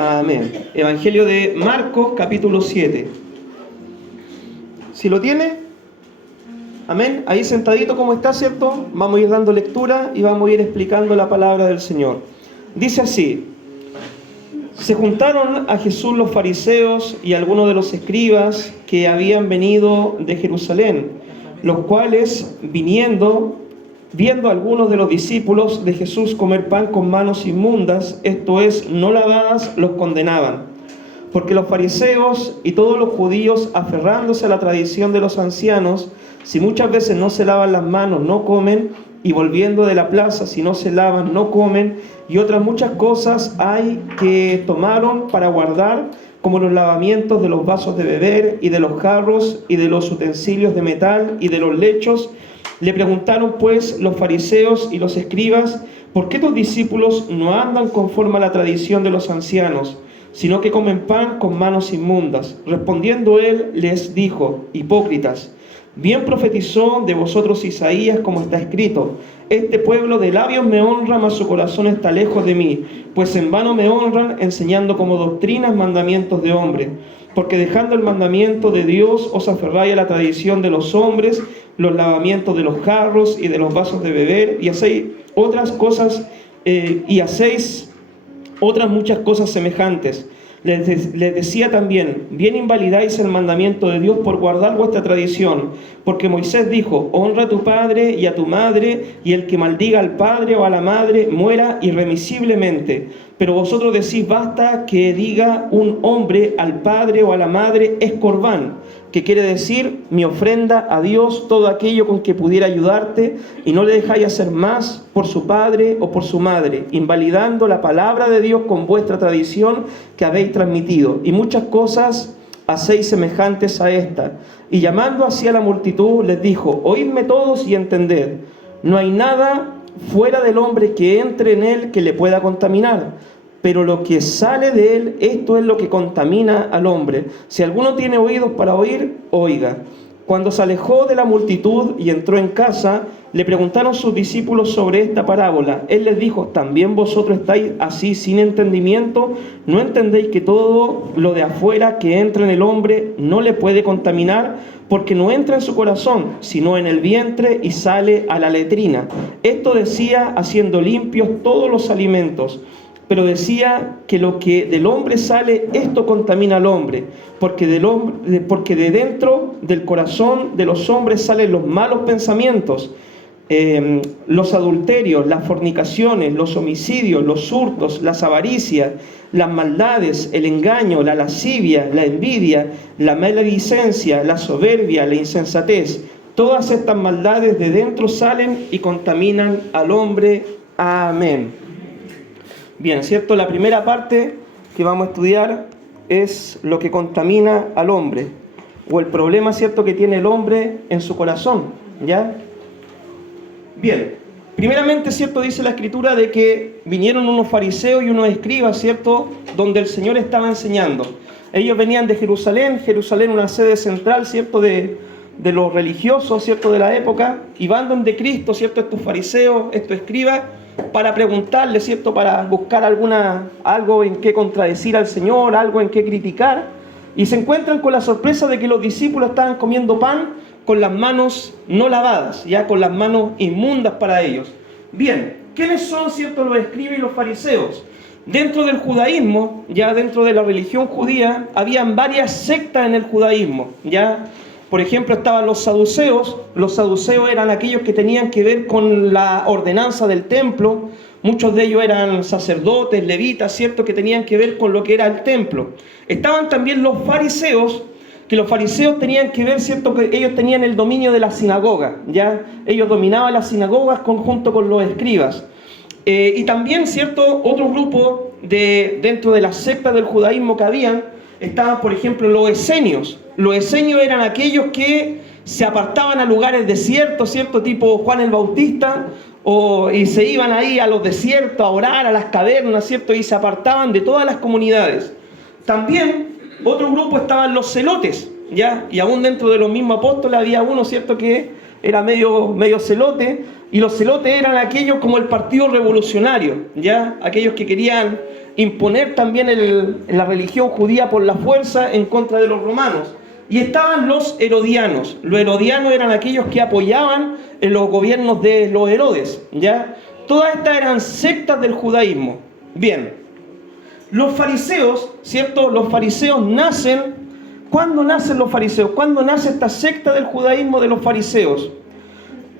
Amén. Evangelio de Marcos, capítulo 7. Si lo tiene, amén. Ahí sentadito como está, ¿cierto? Vamos a ir dando lectura y vamos a ir explicando la palabra del Señor. Dice así: se juntaron a Jesús los fariseos y algunos de los escribas que habían venido de Jerusalén, los cuales, viendo a algunos de los discípulos de Jesús comer pan con manos inmundas, esto es, no lavadas, los condenaban. Porque los fariseos y todos los judíos, aferrándose a la tradición de los ancianos, si muchas veces no se lavan las manos, no comen, y volviendo de la plaza, si no se lavan, no comen, y otras muchas cosas hay que tomaron para guardar, como los lavamientos de los vasos de beber, y de los jarros, y de los utensilios de metal, y de los lechos. Le preguntaron pues los fariseos y los escribas: ¿por qué tus discípulos no andan conforme a la tradición de los ancianos, sino que comen pan con manos inmundas? Respondiendo él les dijo: hipócritas, bien profetizó de vosotros Isaías, como está escrito: este pueblo de labios me honra, mas su corazón está lejos de mí, pues en vano me honran, enseñando como doctrinas mandamientos de hombre. Porque dejando el mandamiento de Dios os aferráis a la tradición de los hombres, los lavamientos de los jarros y de los vasos de beber, y hacéis otras cosas, hacéis otras muchas cosas semejantes. Les decía también: bien invalidáis el mandamiento de Dios por guardar vuestra tradición, porque Moisés dijo: honra a tu padre y a tu madre, y el que maldiga al padre o a la madre muera irremisiblemente. Pero vosotros decís: basta que diga un hombre al padre o a la madre, es corbán, que quiere decir mi ofrenda a Dios, todo aquello con que pudiera ayudarte, y no le dejáis hacer más por su padre o por su madre, invalidando la palabra de Dios con vuestra tradición que habéis transmitido, y muchas cosas hacéis semejantes a esta. Y llamando así a la multitud, les dijo: oídme todos y entended, no hay nada fuera del hombre que entre en él que le pueda contaminar, pero lo que sale de él, esto es lo que contamina al hombre. Si alguno tiene oídos para oír, oiga. Cuando se alejó de la multitud y entró en casa, le preguntaron sus discípulos sobre esta parábola. Él les dijo: ¿también vosotros estáis así sin entendimiento? ¿No entendéis que todo lo de afuera que entra en el hombre no le puede contaminar? Porque no entra en su corazón, sino en el vientre y sale a la letrina. Esto decía haciendo limpios todos los alimentos. Pero decía que lo que del hombre sale, esto contamina al hombre, porque de dentro del corazón de los hombres salen los malos pensamientos, los adulterios, las fornicaciones, los homicidios, los hurtos, las avaricias, las maldades, el engaño, la lascivia, la envidia, la maledicencia, la soberbia, la insensatez. Todas estas maldades de dentro salen y contaminan al hombre. Amén. Bien, ¿cierto? La primera parte que vamos a estudiar es lo que contamina al hombre, o el problema, ¿cierto?, que tiene el hombre en su corazón, ¿ya? Bien, primeramente, ¿cierto?, dice la Escritura de que vinieron unos fariseos y unos escribas, ¿cierto?, donde el Señor estaba enseñando. Ellos venían de Jerusalén, una sede central, ¿cierto?, de los religiosos, ¿cierto?, de la época, y van donde Cristo, ¿cierto?, estos fariseos, estos escribas, para preguntarle, ¿cierto?, para buscar algo en qué contradecir al Señor, algo en qué criticar, y se encuentran con la sorpresa de que los discípulos estaban comiendo pan con las manos no lavadas, ya con las manos inmundas para ellos. Bien, ¿quiénes son, cierto, los escribas y los fariseos? Dentro del judaísmo, ya dentro de la religión judía, habían varias sectas en el judaísmo, ya. Por ejemplo, estaban los saduceos. Los saduceos eran aquellos que tenían que ver con la ordenanza del templo. Muchos de ellos eran sacerdotes, levitas, ¿cierto?, que tenían que ver con lo que era el templo. Estaban también los fariseos, que los fariseos tenían que ver, ¿cierto?, que ellos tenían el dominio de la sinagoga, ¿ya? Ellos dominaban las sinagogas junto con los escribas. Y también, ¿cierto?, otro grupo dentro de las sectas del judaísmo que habían, estaban, por ejemplo, los esenios. Los esenios eran aquellos que se apartaban a lugares desiertos, ¿cierto?, tipo Juan el Bautista, y se iban ahí a los desiertos a orar, a las cavernas, ¿cierto?, y se apartaban de todas las comunidades. También otro grupo estaban los celotes, ¿ya? Y aún dentro de los mismos apóstoles había uno, ¿cierto?, que era medio celote, Y los celotes eran aquellos como el partido revolucionario, ¿ya? Aquellos que querían imponer también la religión judía por la fuerza en contra de los romanos. Y estaban los herodianos. Los herodianos eran aquellos que apoyaban en los gobiernos de los Herodes, ¿ya? Todas estas eran sectas del judaísmo. Bien, los fariseos, ¿cierto? Los fariseos nacen. ¿Cuándo nacen los fariseos? ¿Cuándo nace esta secta del judaísmo de los fariseos?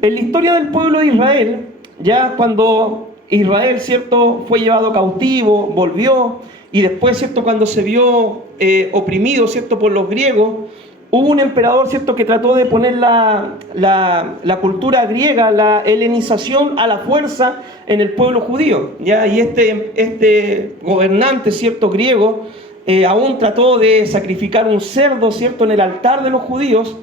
En la historia del pueblo de Israel, ya cuando Israel, ¿cierto?, fue llevado cautivo, volvió, y después, ¿cierto?, cuando se vio oprimido, ¿cierto?, por los griegos, hubo un emperador, ¿cierto?, que trató de poner la cultura griega, la helenización a la fuerza en el pueblo judío, ¿ya? Y este gobernante, ¿cierto?, griego, aún trató de sacrificar un cerdo, ¿cierto?, en el altar de los judíos.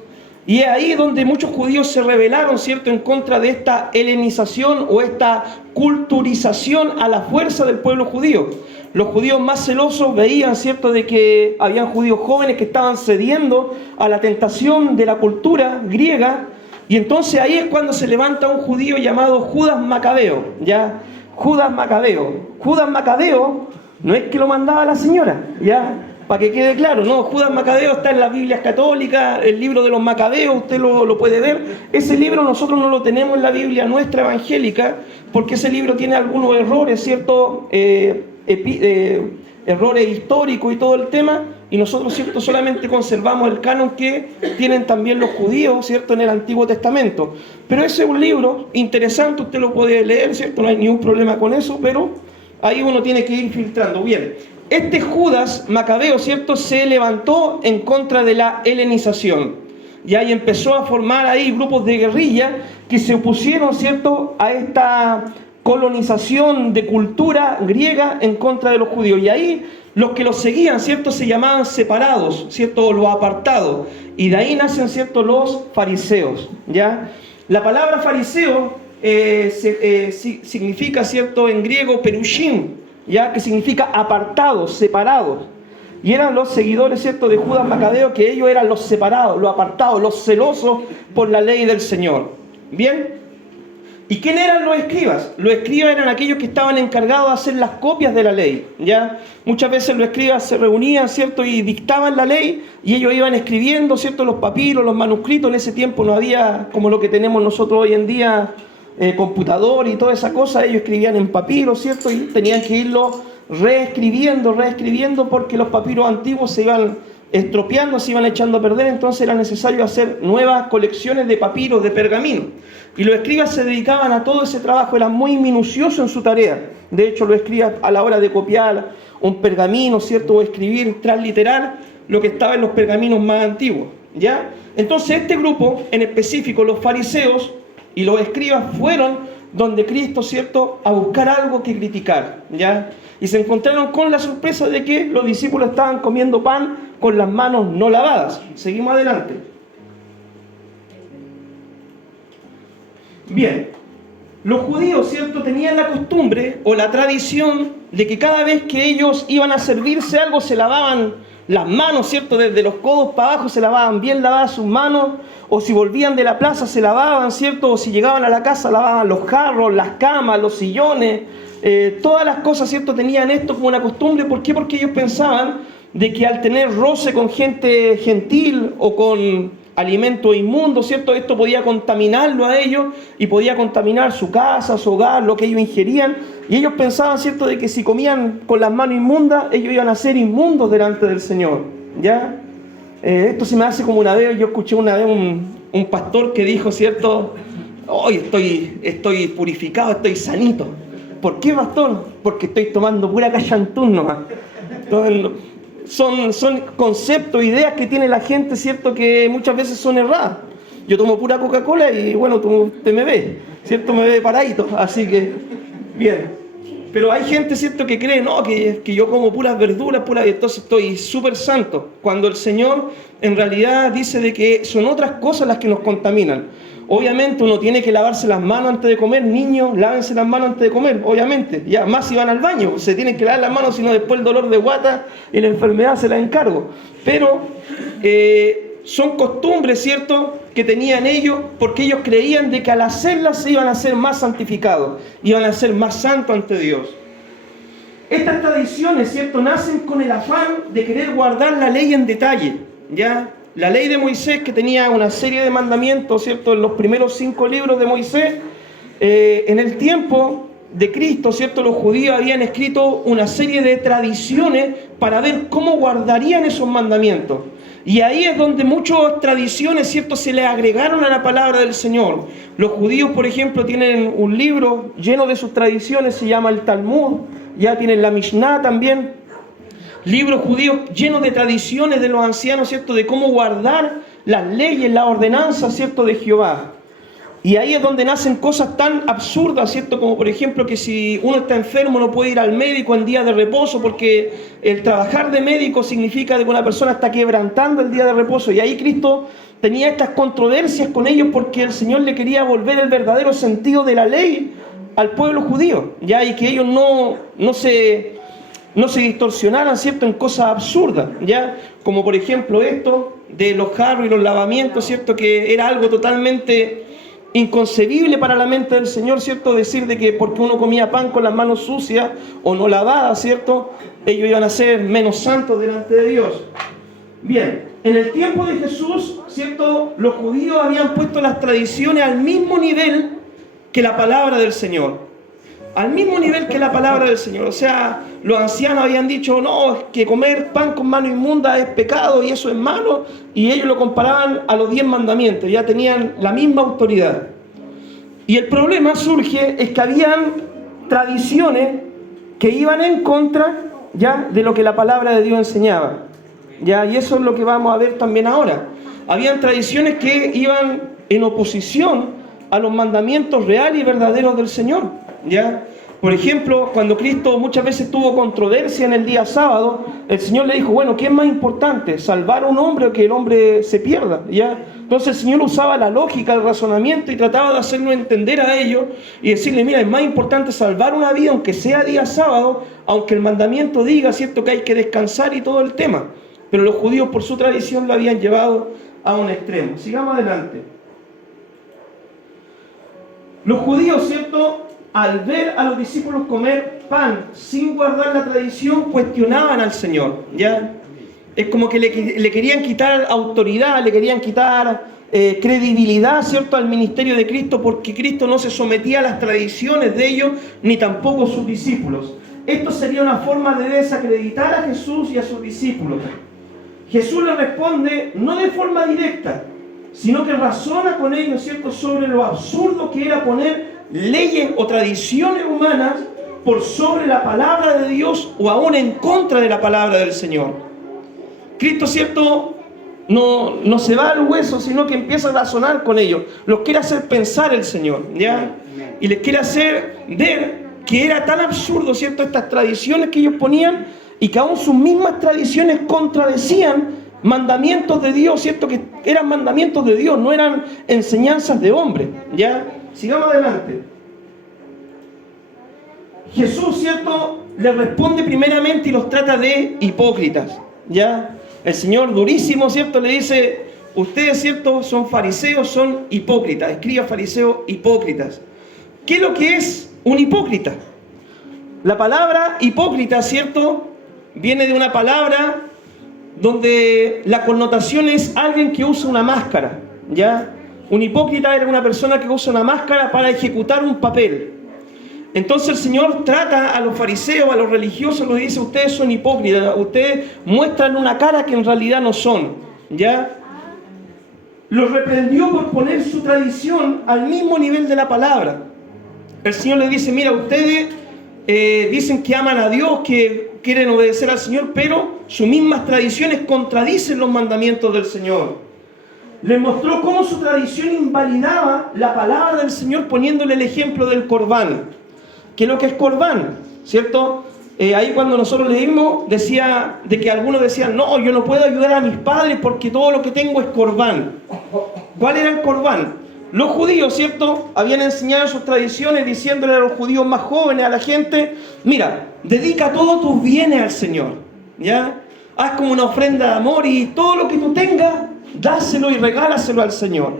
Y es ahí donde muchos judíos se rebelaron, ¿cierto?, en contra de esta helenización o esta culturización a la fuerza del pueblo judío. Los judíos más celosos veían, ¿cierto?, de que habían judíos jóvenes que estaban cediendo a la tentación de la cultura griega. Y entonces ahí es cuando se levanta un judío llamado Judas Macabeo, ¿ya? Judas Macabeo no es que lo mandaba la señora, ¿ya? Para que quede claro, no, Judas Macabeo está en las Biblias católicas, el libro de los Macabeos, usted lo puede ver. Ese libro nosotros no lo tenemos en la Biblia nuestra evangélica, porque ese libro tiene algunos errores, ¿cierto? Errores históricos y todo el tema, y nosotros, ¿cierto?, solamente conservamos el canon que tienen también los judíos, ¿cierto?, en el Antiguo Testamento. Pero ese es un libro interesante, usted lo puede leer, ¿cierto?, no hay ningún problema con eso, pero ahí uno tiene que ir filtrando. Bien. Este Judas Macabeo, ¿cierto?, se levantó en contra de la helenización. Y ahí empezó a formar ahí grupos de guerrilla que se opusieron, ¿cierto?, a esta colonización de cultura griega en contra de los judíos. Y ahí los que los seguían, ¿cierto?, se llamaban separados, ¿cierto?, los apartados. Y de ahí nacen, ¿cierto?, los fariseos, ¿ya? La palabra fariseo significa, ¿cierto?, en griego perushim, ya, que significa apartados, separados. Y eran los seguidores, ¿cierto?, de Judas Macabeo, que ellos eran los separados, los apartados, los celosos por la ley del Señor. ¿Bien? ¿Y quién eran los escribas? Los escribas eran aquellos que estaban encargados de hacer las copias de la ley, ¿ya? Muchas veces los escribas se reunían, ¿cierto?, y dictaban la ley, y ellos iban escribiendo, ¿cierto?, los papiros, los manuscritos. En ese tiempo no había como lo que tenemos nosotros hoy en día, computador y toda esa cosa. Ellos escribían en papiros, ¿cierto? Y tenían que irlo reescribiendo, porque los papiros antiguos se iban estropeando, se iban echando a perder. Entonces era necesario hacer nuevas colecciones de papiros, de pergamino. Y los escribas se dedicaban a todo ese trabajo, eran muy minuciosos en su tarea. De hecho, los escribas, a la hora de copiar un pergamino, ¿cierto?, o escribir, transliterar lo que estaba en los pergaminos más antiguos, ¿ya? Entonces este grupo, en específico los fariseos y los escribas, fueron donde Cristo, ¿cierto?, a buscar algo que criticar, ¿ya? Y se encontraron con la sorpresa de que los discípulos estaban comiendo pan con las manos no lavadas. Seguimos adelante. Bien, los judíos, ¿cierto?, tenían la costumbre o la tradición de que cada vez que ellos iban a servirse algo se lavaban las manos, ¿cierto?, desde los codos para abajo se lavaban bien lavadas sus manos, o si volvían de la plaza se lavaban, ¿cierto?, o si llegaban a la casa lavaban los jarros, las camas, los sillones, todas las cosas, ¿cierto?, tenían esto como una costumbre. ¿Por qué? Porque ellos pensaban de que al tener roce con gente gentil o con alimento inmundo, ¿cierto?, esto podía contaminarlo a ellos y podía contaminar su casa, su hogar, lo que ellos ingerían. Y ellos pensaban, ¿cierto?, de que si comían con las manos inmundas, ellos iban a ser inmundos delante del Señor, ¿ya? Esto se me hace como una vez, yo escuché una vez un pastor que dijo, ¿cierto?, hoy estoy purificado, estoy sanito. ¿Por qué, pastor? Porque estoy tomando pura cachantún nomás. Entonces, son conceptos, ideas que tiene la gente, ¿cierto?, que muchas veces son erradas. Yo tomo pura Coca-Cola y bueno, usted me ve, ¿cierto?, me ve paradito, así que, bien. Pero hay gente, ¿cierto?, que cree, no, que yo como puras verduras, y entonces estoy súper santo. Cuando el Señor en realidad dice de que son otras cosas las que nos contaminan. Obviamente uno tiene que lavarse las manos antes de comer. Niños, lávense las manos antes de comer, obviamente. Ya más si van al baño, se tienen que lavar las manos, sino después el dolor de guata y la enfermedad se la encargo. Pero son costumbres, ¿cierto?, que tenían ellos, porque ellos creían de que al hacerlas iban a ser más santificados, iban a ser más santos ante Dios. Estas tradiciones, ¿cierto?, nacen con el afán de querer guardar la ley en detalle, ¿ya? La ley de Moisés, que tenía una serie de mandamientos, ¿cierto?, en los primeros 5 libros de Moisés, en el tiempo de Cristo, ¿cierto?, los judíos habían escrito una serie de tradiciones para ver cómo guardarían esos mandamientos. Y ahí es donde muchas tradiciones, ¿cierto?, se le agregaron a la palabra del Señor. Los judíos, por ejemplo, tienen un libro lleno de sus tradiciones, se llama el Talmud, ya tienen la Mishnah también, libros judíos llenos de tradiciones de los ancianos, ¿cierto?, de cómo guardar las leyes, las ordenanzas, ¿cierto?, de Jehová. Y ahí es donde nacen cosas tan absurdas, ¿cierto?, como por ejemplo que si uno está enfermo no puede ir al médico en días de reposo, porque el trabajar de médico significa que una persona está quebrantando el día de reposo. Y ahí Cristo tenía estas controversias con ellos porque el Señor le quería volver el verdadero sentido de la ley al pueblo judío, ¿ya? Y que ellos no se distorsionaran, ¿cierto?, en cosas absurdas, ¿ya? Como por ejemplo esto de los jarros y los lavamientos, ¿cierto?, que era algo totalmente inconcebible para la mente del Señor, ¿cierto?, decir de que porque uno comía pan con las manos sucias o no lavadas, ¿cierto?, ellos iban a ser menos santos delante de Dios. Bien, en el tiempo de Jesús, ¿cierto?, los judíos habían puesto las tradiciones al mismo nivel que la palabra del Señor. Al mismo nivel que la palabra del Señor. O sea, los ancianos habían dicho, no, es que comer pan con mano inmunda es pecado y eso es malo, y ellos lo comparaban a los 10 mandamientos, ya tenían la misma autoridad. Y el problema surge es que habían tradiciones que iban en contra, ya, de lo que la palabra de Dios enseñaba, ya, y eso es lo que vamos a ver también ahora. Habían tradiciones que iban en oposición a los mandamientos reales y verdaderos del Señor, ¿ya? Por ejemplo, cuando Cristo muchas veces tuvo controversia en el día sábado, el Señor le dijo, bueno, ¿qué es más importante? ¿Salvar a un hombre o que el hombre se pierda? ¿Ya? Entonces el Señor usaba la lógica, el razonamiento y trataba de hacernos entender a ellos y decirle, mira, es más importante salvar una vida aunque sea día sábado, aunque el mandamiento diga, ¿cierto?, que hay que descansar y todo el tema. Pero los judíos por su tradición lo habían llevado a un extremo. Sigamos adelante. Los judíos, ¿cierto?, al ver a los discípulos comer pan sin guardar la tradición, cuestionaban al Señor, ¿ya? Es como que le querían quitar autoridad, le querían quitar credibilidad, ¿cierto?, al ministerio de Cristo, porque Cristo no se sometía a las tradiciones de ellos, ni tampoco sus discípulos. Esto sería una forma de desacreditar a Jesús y a sus discípulos. Jesús le responde, no de forma directa, sino que razona con ellos, ¿cierto?, sobre lo absurdo que era poner leyes o tradiciones humanas por sobre la palabra de Dios o aún en contra de la palabra del Señor. Cristo, ¿cierto?, no se va al hueso, sino que empieza a razonar con ellos. Los quiere hacer pensar el Señor, ¿ya? Y les quiere hacer ver que era tan absurdo, ¿cierto?, estas tradiciones que ellos ponían y que aún sus mismas tradiciones contradecían mandamientos de Dios, ¿cierto?, que eran mandamientos de Dios, no eran enseñanzas de hombre, ¿ya? Sigamos adelante. Jesús, ¿cierto?, les responde primeramente y los trata de hipócritas, ¿ya? El Señor durísimo, ¿cierto?, le dice, ustedes, ¿cierto?, son fariseos, son hipócritas, escriba fariseos hipócritas. ¿Qué es lo que es un hipócrita? La palabra hipócrita, ¿cierto?, viene de una palabra donde la connotación es alguien que usa una máscara, ¿ya? Un hipócrita era una persona que usa una máscara para ejecutar un papel. Entonces el Señor trata a los fariseos, a los religiosos, les dice, ustedes son hipócritas, ustedes muestran una cara que en realidad no son, ¿ya? Los reprendió por poner su tradición al mismo nivel de la palabra. El Señor les dice, mira, ustedes dicen que aman a Dios, que quieren obedecer al Señor, pero sus mismas tradiciones contradicen los mandamientos del Señor. Les mostró cómo su tradición invalidaba la palabra del Señor poniéndole el ejemplo del corbán. ¿Qué es lo que es corbán? ¿Cierto? Ahí cuando nosotros leímos, decía de que algunos decían, no, yo no puedo ayudar a mis padres porque todo lo que tengo es corbán. ¿Cuál era el corbán? Los judíos, ¿cierto?, habían enseñado sus tradiciones diciéndole a los judíos más jóvenes, a la gente, mira, dedica todos tus bienes al Señor, ¿ya? Haz como una ofrenda de amor y todo lo que tú tengas, dáselo y regálaselo al Señor.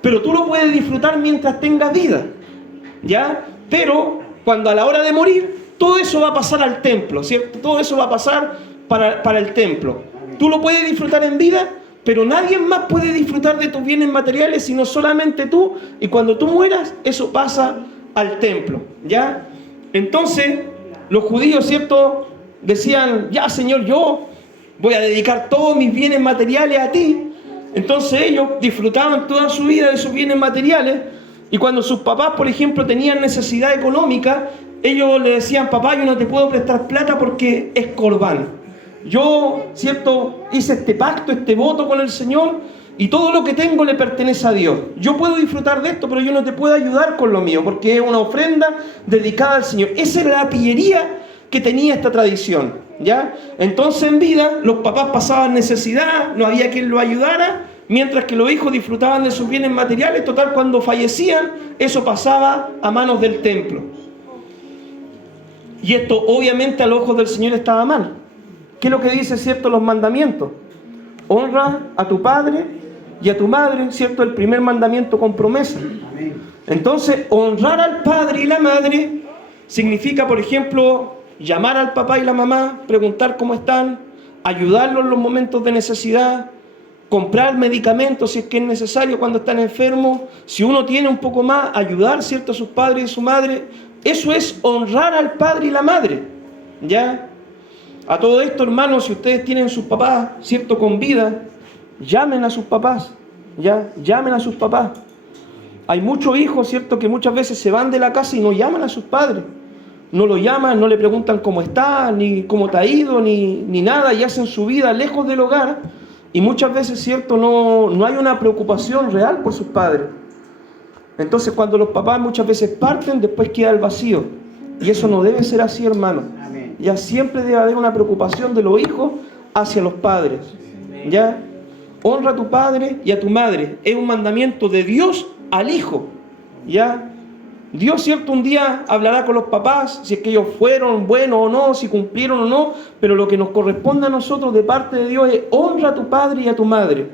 Pero tú lo puedes disfrutar mientras tengas vida, ¿ya? Pero cuando a la hora de morir, todo eso va a pasar al templo, ¿cierto? Todo eso va a pasar para el templo. Tú lo puedes disfrutar en vida, pero nadie más puede disfrutar de tus bienes materiales, sino solamente tú. Y cuando tú mueras, eso pasa al templo, ¿ya? Entonces, los judíos, ¿cierto?, decían, ya Señor, yo voy a dedicar todos mis bienes materiales a ti. Entonces ellos disfrutaban toda su vida de sus bienes materiales, y cuando sus papás, por ejemplo, tenían necesidad económica, ellos le decían, papá, yo no te puedo prestar plata porque es corbán. Yo, ¿cierto?, hice este pacto, este voto con el Señor, y todo lo que tengo le pertenece a Dios. Yo puedo disfrutar de esto, pero yo no te puedo ayudar con lo mío, porque es una ofrenda dedicada al Señor. Esa era la pillería que tenía esta tradición, ¿ya? Entonces en vida los papás pasaban necesidad, no había quien lo ayudara, mientras que los hijos disfrutaban de sus bienes materiales. Total, cuando fallecían, eso pasaba a manos del templo. Y esto obviamente a los ojos del Señor estaba mal. ¿Qué es lo que dice, cierto, los mandamientos? Honra a tu padre y a tu madre, ¿cierto? El primer mandamiento con promesa. Entonces, honrar al padre y la madre significa, por ejemplo, llamar al papá y la mamá, preguntar cómo están, ayudarlos en los momentos de necesidad, comprar medicamentos si es que es necesario cuando están enfermos. Si uno tiene un poco más, ayudar, ¿cierto?, a sus padres y su madre. Eso es honrar al padre y la madre, ¿ya? A todo esto, hermanos, si ustedes tienen sus papás, ¿cierto?, con vida, llamen a sus papás, ¿ya? Llamen a sus papás. Hay muchos hijos, ¿cierto?, que muchas veces se van de la casa y no llaman a sus padres. No lo llaman, no le preguntan cómo está, ni cómo te ha ido, ni nada, y hacen su vida lejos del hogar. Y muchas veces, ¿cierto?, no hay una preocupación real por sus padres. Entonces, cuando los papás muchas veces parten, después queda el vacío. Y eso no debe ser así, hermano. Ya siempre debe haber una preocupación de los hijos hacia los padres. ¿Ya? Honra a tu padre y a tu madre. Es un mandamiento de Dios al hijo. ¿Ya? Dios, cierto, un día hablará con los papás, si es que ellos fueron buenos o no, si cumplieron o no, pero lo que nos corresponde a nosotros de parte de Dios es honra a tu padre y a tu madre.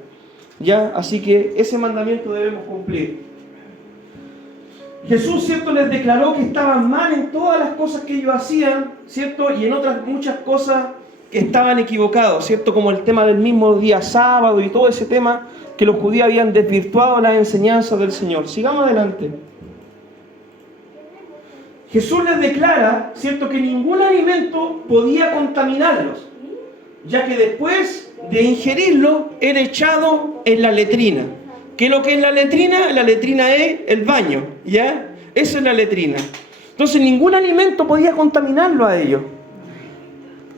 ¿Ya? Así que ese mandamiento debemos cumplir. Jesús, ¿cierto?, les declaró que estaban mal en todas las cosas que ellos hacían, ¿cierto?, y en otras muchas cosas que estaban equivocados, ¿cierto?, como el tema del mismo día sábado y todo ese tema que los judíos habían desvirtuado las enseñanzas del Señor. Sigamos adelante. Jesús les declara, ¿cierto?, que ningún alimento podía contaminarlos, ya que después de ingerirlo era echado en la letrina. ¿Qué es lo que es la letrina? La letrina es el baño, ¿ya? Eso es la letrina. Entonces ningún alimento podía contaminarlo a ellos.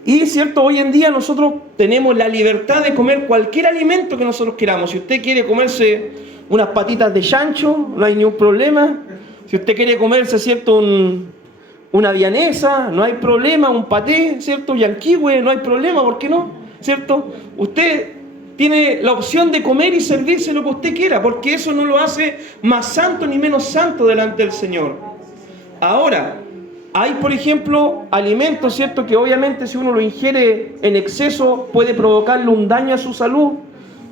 Y, ¿cierto?, hoy en día nosotros tenemos la libertad de comer cualquier alimento que nosotros queramos. Si usted quiere comerse unas patitas de chancho, no hay ningún problema. Si usted quiere comerse, ¿cierto?, una vianesa, no hay problema. Un paté, ¿cierto?, yanquihue, no hay problema, ¿por qué no? ¿Cierto? Usted tiene la opción de comer y servirse lo que usted quiera, porque eso no lo hace más santo ni menos santo delante del Señor. Ahora, hay, por ejemplo, alimentos, ¿cierto?, que obviamente si uno lo ingiere en exceso puede provocarle un daño a su salud,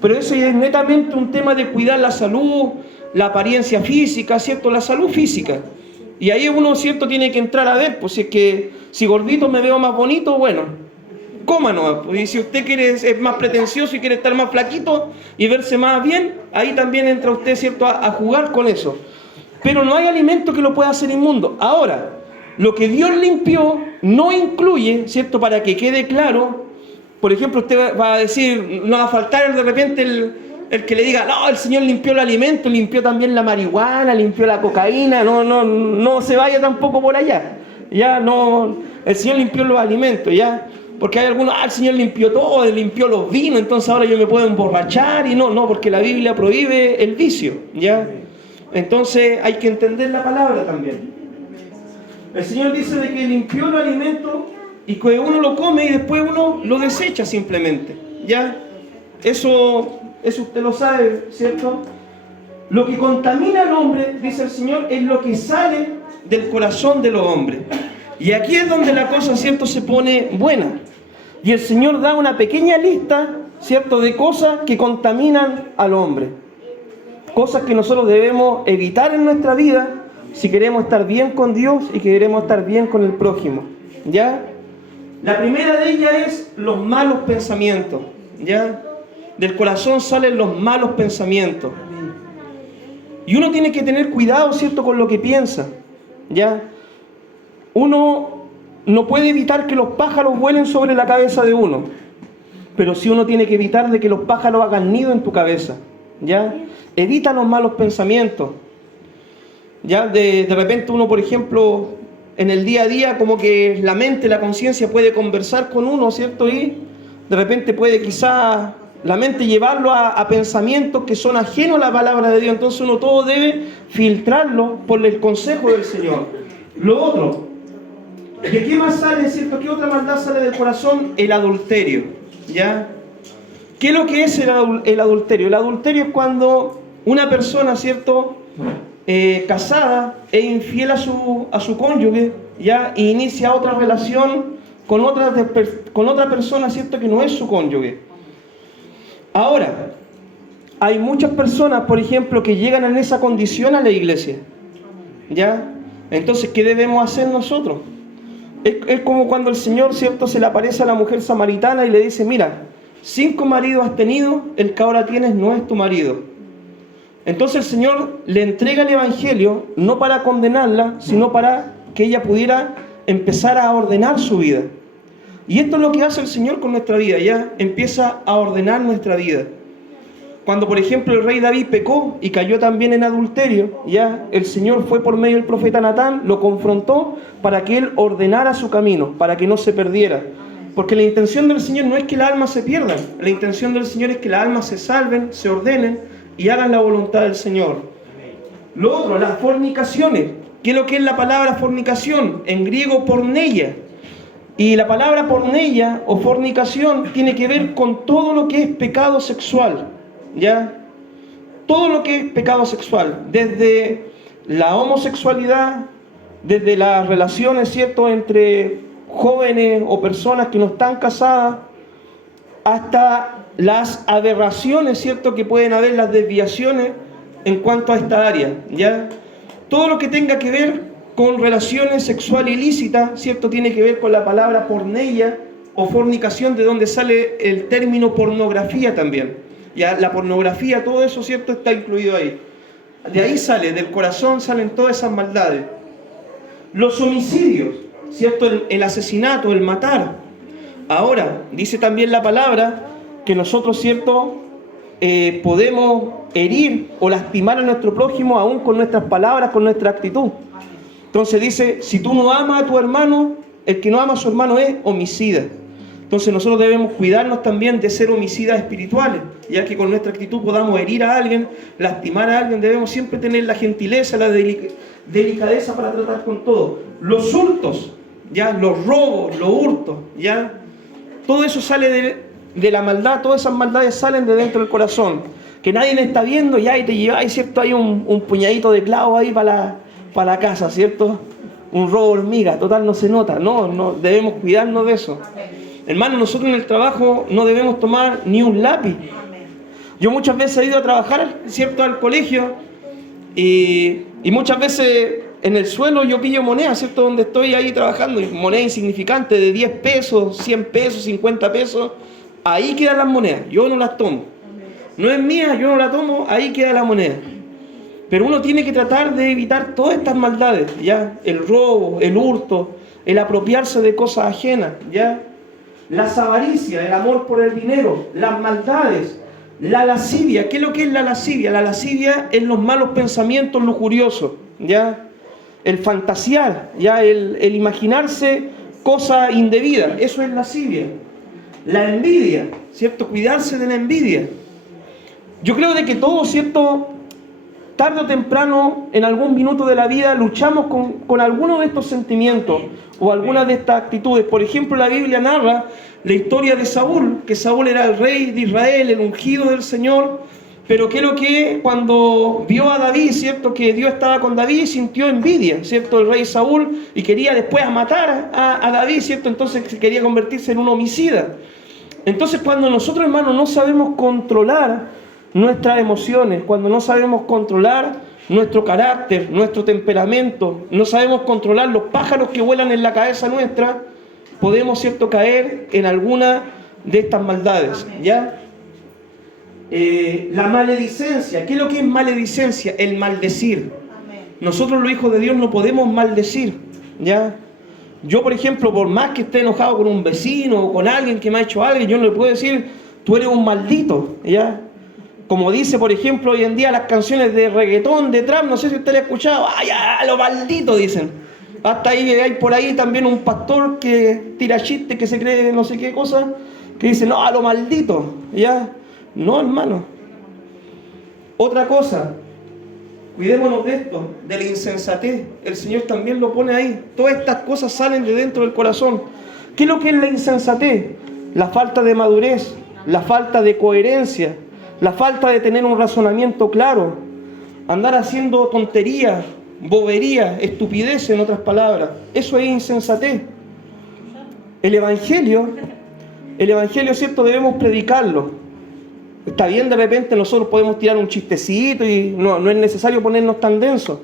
pero eso es netamente un tema de cuidar la salud, la apariencia física, ¿cierto?, la salud física. Y ahí uno, ¿cierto?, tiene que entrar a ver, pues si es que si gordito me veo más bonito, bueno, cómanos. Y si usted es más pretencioso y quiere estar más flaquito y verse más bien, ahí también entra usted, ¿cierto?, a jugar con eso. Pero no hay alimento que lo pueda hacer inmundo. Ahora, lo que Dios limpió no incluye, ¿cierto?, para que quede claro. Por ejemplo, usted va a decir, no va a faltar de repente el que le diga, no, el Señor limpió el alimento, limpió también la marihuana, limpió la cocaína. No se vaya tampoco por allá. Ya no, el Señor limpió los alimentos, ya. Porque hay algunos, el Señor limpió todo, limpió los vinos, entonces ahora yo me puedo emborrachar. Y no, porque la Biblia prohíbe el vicio, ¿ya? Entonces hay que entender la palabra también. El Señor dice de que limpió los alimentos y que uno lo come y después uno lo desecha simplemente, ¿ya? Eso usted lo sabe, ¿cierto? Lo que contamina al hombre, dice el Señor, es lo que sale del corazón de los hombres. Y aquí es donde la cosa, ¿cierto?, se pone buena. Y el Señor da una pequeña lista, ¿cierto?, de cosas que contaminan al hombre. Cosas que nosotros debemos evitar en nuestra vida si queremos estar bien con Dios y queremos estar bien con el prójimo, ¿ya? La primera de ellas es los malos pensamientos, ¿ya? Del corazón salen los malos pensamientos. Y uno tiene que tener cuidado, ¿cierto?, con lo que piensa, ¿ya? Uno no puede evitar que los pájaros vuelen sobre la cabeza de uno, pero sí uno tiene que evitar de que los pájaros hagan nido en tu cabeza, ¿ya? Evita los malos pensamientos. Ya de repente uno, por ejemplo, en el día a día, como que la mente, la conciencia puede conversar con uno, ¿cierto? Y de repente puede quizá la mente llevarlo a pensamientos que son ajenos a la palabra de Dios. Entonces uno todo debe filtrarlo por el consejo del Señor. Lo otro, ¿de qué más sale, cierto? ¿Qué otra maldad sale del corazón? El adulterio, ¿ya? ¿Qué es lo que es el adulterio? El adulterio es cuando una persona, ¿cierto?, casada e infiel a su cónyuge, ¿ya?, e inicia otra relación con otra persona, ¿cierto?, que no es su cónyuge. Ahora, hay muchas personas, por ejemplo, que llegan en esa condición a la iglesia, ¿ya? Entonces, ¿qué debemos hacer nosotros? Es como cuando el Señor, ¿cierto?, se le aparece a la mujer samaritana y le dice: mira, 5 maridos has tenido, el que ahora tienes no es tu marido. Entonces el Señor le entrega el Evangelio no para condenarla, sino para que ella pudiera empezar a ordenar su vida. Y esto es lo que hace el Señor con nuestra vida, ya empieza a ordenar nuestra vida. Cuando, por ejemplo, el rey David pecó y cayó también en adulterio, ya el Señor fue por medio del profeta Natán, lo confrontó para que él ordenara su camino, para que no se perdiera. Porque la intención del Señor no es que las almas se pierdan, la intención del Señor es que las almas se salven, se ordenen y hagan la voluntad del Señor. Lo otro, las fornicaciones. ¿Qué es lo que es la palabra fornicación? En griego, porneia. Y la palabra porneia o fornicación tiene que ver con todo lo que es pecado sexual, ¿ya? Todo lo que es pecado sexual, desde la homosexualidad, desde las relaciones, ¿cierto?, entre jóvenes o personas que no están casadas, hasta las aberraciones, ¿cierto?, que pueden haber, las desviaciones en cuanto a esta área, ¿ya? Todo lo que tenga que ver con relaciones sexuales ilícitas, ¿cierto?, tiene que ver con la palabra porneia o fornicación, de donde sale el término pornografía también. Ya la pornografía, todo eso, ¿cierto?, está incluido ahí. De ahí sale, del corazón salen todas esas maldades. Los homicidios, ¿cierto?, el asesinato, el matar. Ahora, dice también la palabra que nosotros, ¿cierto?, podemos herir o lastimar a nuestro prójimo aún con nuestras palabras, con nuestra actitud. Entonces dice, si tú no amas a tu hermano, el que no ama a su hermano es homicida. Entonces nosotros debemos cuidarnos también de ser homicidas espirituales, ya que con nuestra actitud podamos herir a alguien, lastimar a alguien. Debemos siempre tener la gentileza, la delicadeza para tratar con todo. Los hurtos, ya, los robos, los hurtos, ya, todo eso sale de la maldad. Todas esas maldades salen de dentro del corazón, que nadie está viendo, ya, y te lleváis, ¿cierto? Hay un puñadito de clavo ahí para la casa, ¿cierto? Un robo hormiga, total, no se nota. No debemos cuidarnos de eso. Hermano, nosotros en el trabajo no debemos tomar ni un lápiz. Yo muchas veces he ido a trabajar, ¿cierto?, al colegio, y muchas veces en el suelo yo pillo monedas, ¿cierto?, donde estoy ahí trabajando, y monedas insignificantes de 10 pesos, 100 pesos, 50 pesos, ahí quedan las monedas, yo no las tomo. No es mía, yo no la tomo, ahí queda la moneda. Pero uno tiene que tratar de evitar todas estas maldades, ¿ya? El robo, el hurto, el apropiarse de cosas ajenas, ¿ya? Las avaricias, el amor por el dinero, las maldades, la lascivia. ¿Qué es lo que es la lascivia? La lascivia es los malos pensamientos lujuriosos, ¿ya? El fantasear, ¿ya? El imaginarse cosas indebidas, eso es lascivia. La envidia, ¿cierto? Cuidarse de la envidia. Yo creo de que todos, ¿cierto?, tarde o temprano, en algún minuto de la vida, luchamos con alguno de estos sentimientos o algunas de estas actitudes. Por ejemplo, la Biblia narra la historia de Saúl, que Saúl era el rey de Israel, el ungido del Señor, pero que lo que cuando vio a David, ¿cierto?, que Dios estaba con David, sintió envidia, ¿cierto?, el rey Saúl, y quería después matar a David, ¿cierto?, entonces quería convertirse en un homicida. Entonces, cuando nosotros, hermanos, no sabemos controlar nuestras emociones, cuando no sabemos controlar nuestro carácter, nuestro temperamento, no sabemos controlar los pájaros que vuelan en la cabeza nuestra, podemos, ¿cierto?, caer en alguna de estas maldades, ¿ya? La maledicencia. ¿Qué es lo que es maledicencia? El maldecir. Nosotros los hijos de Dios no podemos maldecir, ¿ya? Yo, por ejemplo, por más que esté enojado con un vecino o con alguien que me ha hecho algo, yo no le puedo decir, tú eres un maldito, ¿ya? Como dice, por ejemplo, hoy en día las canciones de reggaetón, de trap, no sé si usted le ha escuchado, ¡ay, a lo maldito!, dicen. Hasta ahí hay por ahí también un pastor que tira chistes, que se cree no sé qué cosa, que dice, no, a lo maldito, ¿ya? No, hermano. Otra cosa, cuidémonos de esto, de la insensatez. El Señor también lo pone ahí. Todas estas cosas salen de dentro del corazón. ¿Qué es lo que es la insensatez? La falta de madurez, la falta de coherencia, la falta de tener un razonamiento claro, andar haciendo tonterías, boberías, estupidez, en otras palabras. Eso es insensatez. El Evangelio, ¿cierto?, debemos predicarlo. Está bien, de repente nosotros podemos tirar un chistecito y no es necesario ponernos tan densos.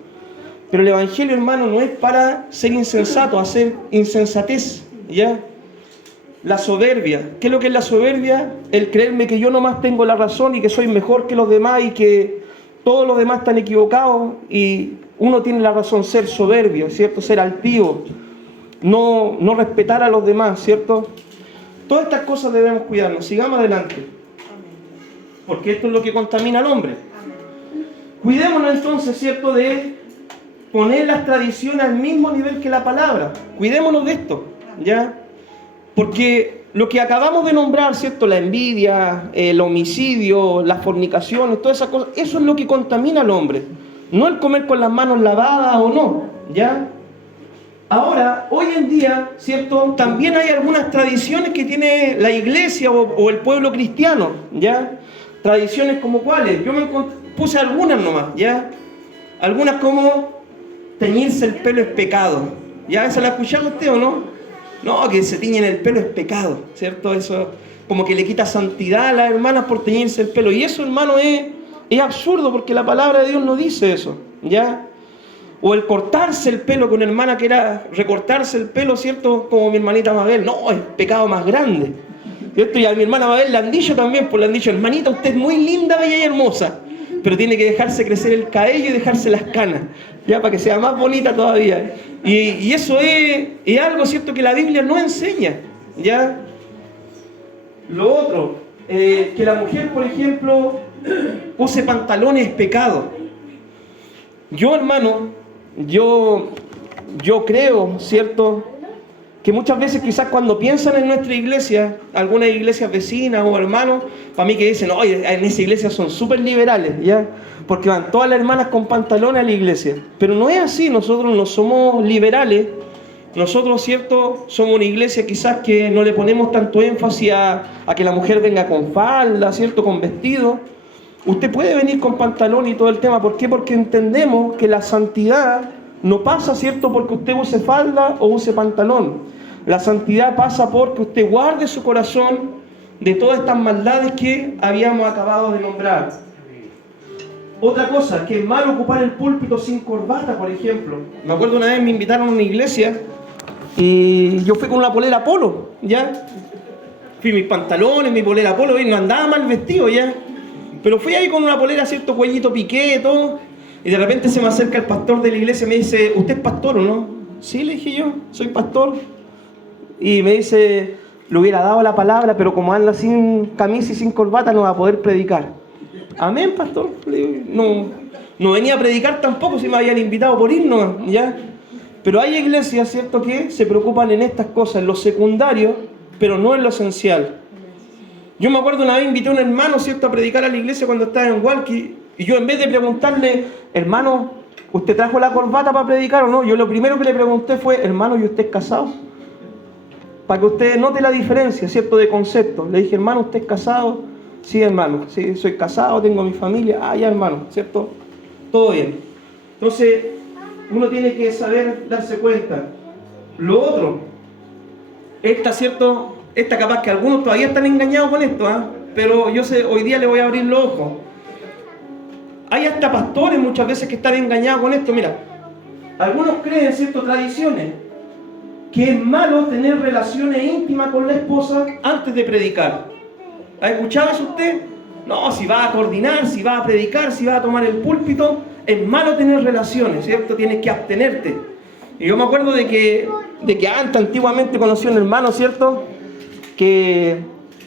Pero el Evangelio, hermano, no es para ser insensato, hacer insensatez, ¿ya? La soberbia. ¿Qué es lo que es la soberbia? El creerme que yo nomás tengo la razón y que soy mejor que los demás y que todos los demás están equivocados y uno tiene la razón. Ser soberbio, ¿cierto? Ser altivo, no respetar a los demás, ¿cierto? Todas estas cosas debemos cuidarnos. Sigamos adelante, porque esto es lo que contamina al hombre. Cuidémonos entonces, ¿cierto?, de poner las tradiciones al mismo nivel que la palabra. Cuidémonos de esto, ¿ya? Porque lo que acabamos de nombrar, ¿cierto?, la envidia, el homicidio, las fornicaciones, todas esas cosas, eso es lo que contamina al hombre. No el comer con las manos lavadas o no, ¿ya? Ahora, hoy en día, ¿cierto?, también hay algunas tradiciones que tiene la iglesia o el pueblo cristiano, ¿ya? Tradiciones como cuáles. Yo puse algunas nomás, ¿ya? Algunas como teñirse el pelo es pecado. ¿Ya? ¿Se la ha escuchado usted o no? No, que se tiñen el pelo es pecado, ¿cierto? Eso como que le quita santidad a las hermanas por teñirse el pelo. Y eso, hermano, es absurdo, porque la palabra de Dios no dice eso, ¿ya? O el cortarse el pelo, que una hermana quiera recortarse el pelo, ¿cierto?, como mi hermanita Mabel. No, es pecado más grande, ¿cierto? Y a mi hermana Mabel le han dicho también, pues le han dicho, hermanita, usted es muy linda, bella y hermosa, pero tiene que dejarse crecer el cabello y dejarse las canas, ya, para que sea más bonita todavía. Y eso es algo, ¿cierto?, que la Biblia no enseña, ¿ya? Lo otro, que la mujer, por ejemplo, use pantalones es pecado. Yo, hermano, yo creo, ¿cierto?, que muchas veces quizás cuando piensan en nuestra iglesia, algunas iglesias vecinas o hermanos, para mí que dicen, oye, en esa iglesia son súper liberales, ¿ya? Porque van todas las hermanas con pantalones a la iglesia. Pero no es así, nosotros no somos liberales. Nosotros, ¿cierto?, somos una iglesia quizás que no le ponemos tanto énfasis a que la mujer venga con falda, ¿cierto?, con vestido. Usted puede venir con pantalón y todo el tema. ¿Por qué? Porque entendemos que la santidad no pasa, ¿cierto?, porque usted use falda o use pantalón. La santidad pasa porque usted guarde su corazón de todas estas maldades que habíamos acabado de nombrar. Otra cosa, que es malo ocupar el púlpito sin corbata, por ejemplo. Me acuerdo una vez me invitaron a una iglesia y yo fui con una polera polo, ¿ya? Fui mis pantalones, mi polera polo, y no andaba mal vestido, ¿ya? Pero fui ahí con una polera, ¿cierto?, cuellito piqué, todo. Y de repente se me acerca el pastor de la iglesia y me dice, ¿usted es pastor o no? Sí, le dije yo, soy pastor. Y me dice, le hubiera dado la palabra, pero como anda sin camisa y sin corbata no va a poder predicar. Amén, pastor. No venía a predicar tampoco, si me habían invitado por irnos, ¿ya? Pero hay iglesias, ¿cierto?, que se preocupan en estas cosas, en lo secundario, pero no en lo esencial. Yo me acuerdo una vez invité a un hermano, ¿cierto?, a predicar a la iglesia cuando estaba en Hualqui, y yo en vez de preguntarle, hermano, ¿usted trajo la corbata para predicar o no? Yo lo primero que le pregunté fue, hermano, ¿y usted es casado? Para que usted note la diferencia, ¿cierto?, de concepto. Le dije, hermano, ¿usted es casado? Sí, hermano, sí, soy casado, tengo mi familia. Ah, ya, hermano, ¿cierto? Todo bien. Entonces, uno tiene que saber darse cuenta. Lo otro, esta, ¿cierto?, esta capaz que algunos todavía están engañados con esto, pero yo sé, hoy día le voy a abrir los ojos. Hay hasta pastores muchas veces que están engañados con esto. Mira, algunos creen, ¿cierto?, tradiciones, que es malo tener relaciones íntimas con la esposa antes de predicar. ¿Ha escuchado eso usted? No, si va a coordinar, si va a predicar, si va a tomar el púlpito, es malo tener relaciones, ¿cierto? Tienes que abstenerte. Y yo me acuerdo de que antes, antiguamente, conocí a un hermano, ¿cierto?, que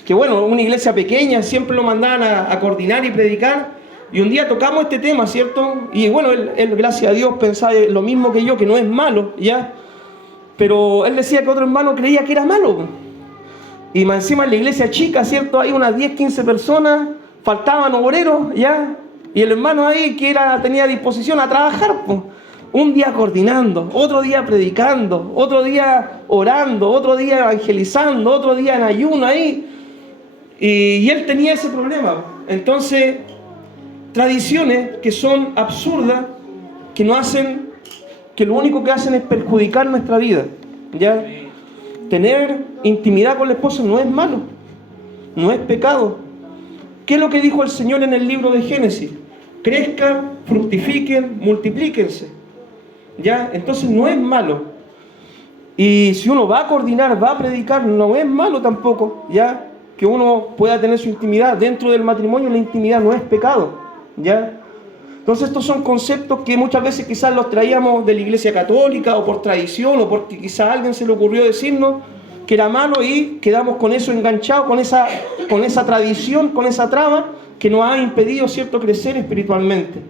bueno, una iglesia pequeña, siempre lo mandaban a coordinar y predicar. Y un día tocamos este tema, ¿cierto? Y bueno, él, gracias a Dios, pensaba lo mismo que yo, que no es malo, ¿ya? Pero él decía que otro hermano creía que era malo. Y más encima en la iglesia chica, ¿cierto? Hay unas 10, 15 personas, faltaban obreros, ¿ya? Y el hermano ahí que tenía disposición a trabajar, pues. Un día coordinando, otro día predicando, otro día orando, otro día evangelizando, otro día en ayuno ahí. Y él tenía ese problema. Entonces, tradiciones que son absurdas, que no hacen, que lo único que hacen es perjudicar nuestra vida, ¿ya? Tener intimidad con la esposa no es malo, no es pecado. ¿Qué es lo que dijo el Señor en el libro de Génesis? Crezcan, fructifiquen, multiplíquense, ¿ya? Entonces no es malo. Y si uno va a coordinar, va a predicar, no es malo tampoco, ¿ya? Que uno pueda tener su intimidad. Dentro del matrimonio la intimidad no es pecado, ¿ya? Entonces estos son conceptos que muchas veces quizás los traíamos de la iglesia católica o por tradición o porque quizás a alguien se le ocurrió decirnos que era malo y quedamos con eso enganchados, con esa tradición, con esa trama que nos ha impedido, ¿cierto?, crecer espiritualmente,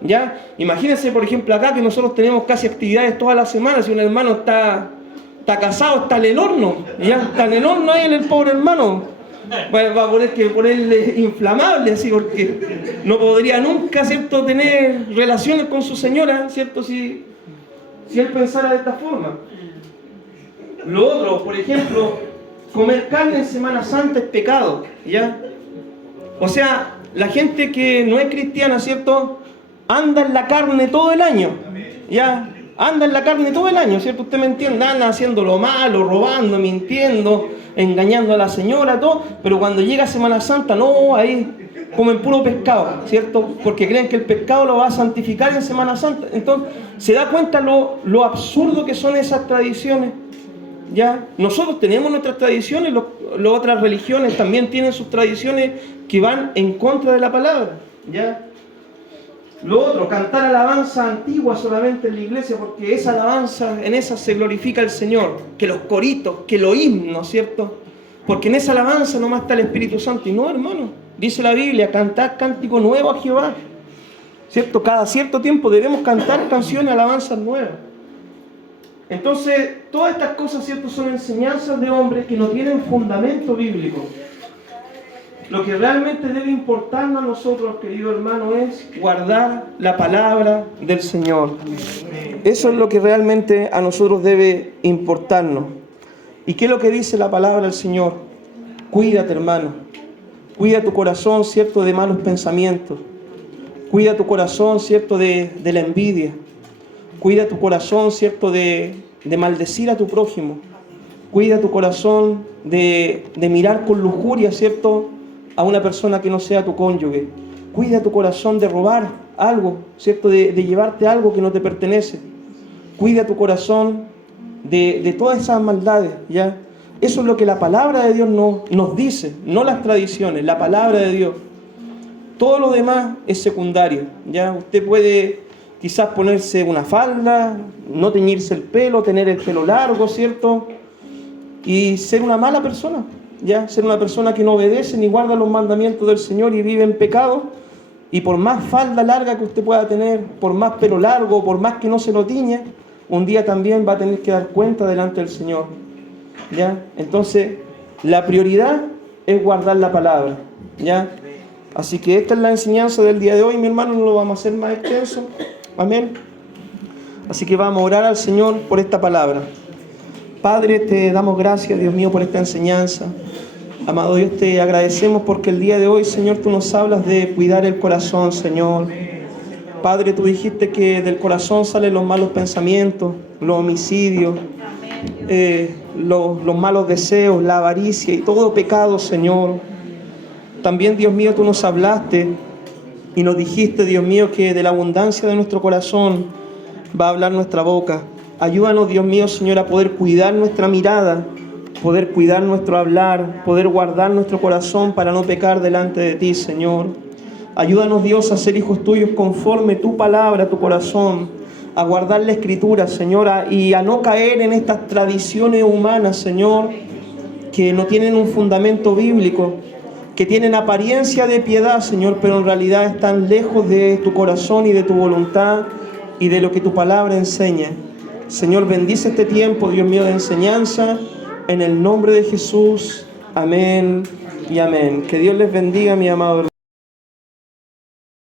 ¿ya? Imagínense, por ejemplo, acá que nosotros tenemos casi actividades todas las semanas. Si un hermano está casado, está en el horno, ¿ya? Está en el horno ahí el pobre hermano. Va a ponerle inflamable, así, porque no podría nunca, ¿cierto?, tener relaciones con su señora, ¿cierto?, si él pensara de esta forma. Lo otro, por ejemplo, comer carne en Semana Santa es pecado, ¿ya? O sea, la gente que no es cristiana, ¿cierto?, anda en la carne todo el año, ¿ya? Anda en la carne todo el año, ¿cierto? Usted me entiende, anda haciendo lo malo, robando, mintiendo, engañando a la señora, todo, pero cuando llega Semana Santa, no, ahí comen puro pescado, ¿cierto? Porque creen que el pescado lo va a santificar en Semana Santa. Entonces, ¿se da cuenta lo absurdo que son esas tradiciones? ¿Ya? Nosotros tenemos nuestras tradiciones, las otras religiones también tienen sus tradiciones que van en contra de la palabra, ¿ya? Lo otro, cantar alabanza antigua solamente en la iglesia, porque esa alabanza, en esa se glorifica el Señor, que los coritos, que los himnos, ¿cierto? Porque en esa alabanza nomás está el Espíritu Santo. Y no, hermano, dice la Biblia, cantad cántico nuevo a Jehová, ¿cierto? Cada cierto tiempo debemos cantar canciones, alabanzas nuevas. Entonces, todas estas cosas, ¿cierto?, son enseñanzas de hombres que no tienen fundamento bíblico. Lo que realmente debe importarnos a nosotros, querido hermano, es guardar la palabra del Señor. Eso es lo que realmente a nosotros debe importarnos. ¿Y qué es lo que dice la palabra del Señor? Cuídate, hermano. Cuida tu corazón, ¿cierto?, de malos pensamientos. Cuida tu corazón, ¿cierto?, de la envidia. Cuida tu corazón, ¿cierto?, de maldecir a tu prójimo. Cuida tu corazón de mirar con lujuria, ¿cierto?, a una persona que no sea tu cónyuge. Cuida tu corazón de robar algo, ¿cierto?, de llevarte algo que no te pertenece. Cuida tu corazón de todas esas maldades, ¿ya? Eso es lo que la palabra de Dios nos dice, no las tradiciones, la palabra de Dios. Todo lo demás es secundario, ¿ya? Usted puede quizás ponerse una falda, no teñirse el pelo, tener el pelo largo, ¿cierto?, y ser una mala persona, ¿ya? Ser una persona que no obedece ni guarda los mandamientos del Señor y vive en pecado. Y por más falda larga que usted pueda tener, por más pelo largo, por más que no se lo tiña, un día también va a tener que dar cuenta delante del Señor, ¿ya? Entonces, la prioridad es guardar la palabra, ¿ya? Así que esta es la enseñanza del día de hoy, mi hermano, no lo vamos a hacer más extenso. Amén. Así que vamos a orar al Señor por esta palabra. Padre, te damos gracias, Dios mío, por esta enseñanza. Amado Dios, te agradecemos porque el día de hoy, Señor, tú nos hablas de cuidar el corazón, Señor. Padre, tú dijiste que del corazón salen los malos pensamientos, los homicidios, los malos deseos, la avaricia y todo pecado, Señor. También, Dios mío, tú nos hablaste y nos dijiste, Dios mío, que de la abundancia de nuestro corazón va a hablar nuestra boca. Ayúdanos, Dios mío, Señor, a poder cuidar nuestra mirada, poder cuidar nuestro hablar, poder guardar nuestro corazón para no pecar delante de ti, Señor. Ayúdanos, Dios, a ser hijos tuyos conforme tu palabra, tu corazón, a guardar la Escritura, Señor, y a no caer en estas tradiciones humanas, Señor, que no tienen un fundamento bíblico, que tienen apariencia de piedad, Señor, pero en realidad están lejos de tu corazón y de tu voluntad y de lo que tu palabra enseña. Señor, bendice este tiempo, Dios mío, de enseñanza, en el nombre de Jesús. Amén y amén. Que Dios les bendiga, mi amado hermano.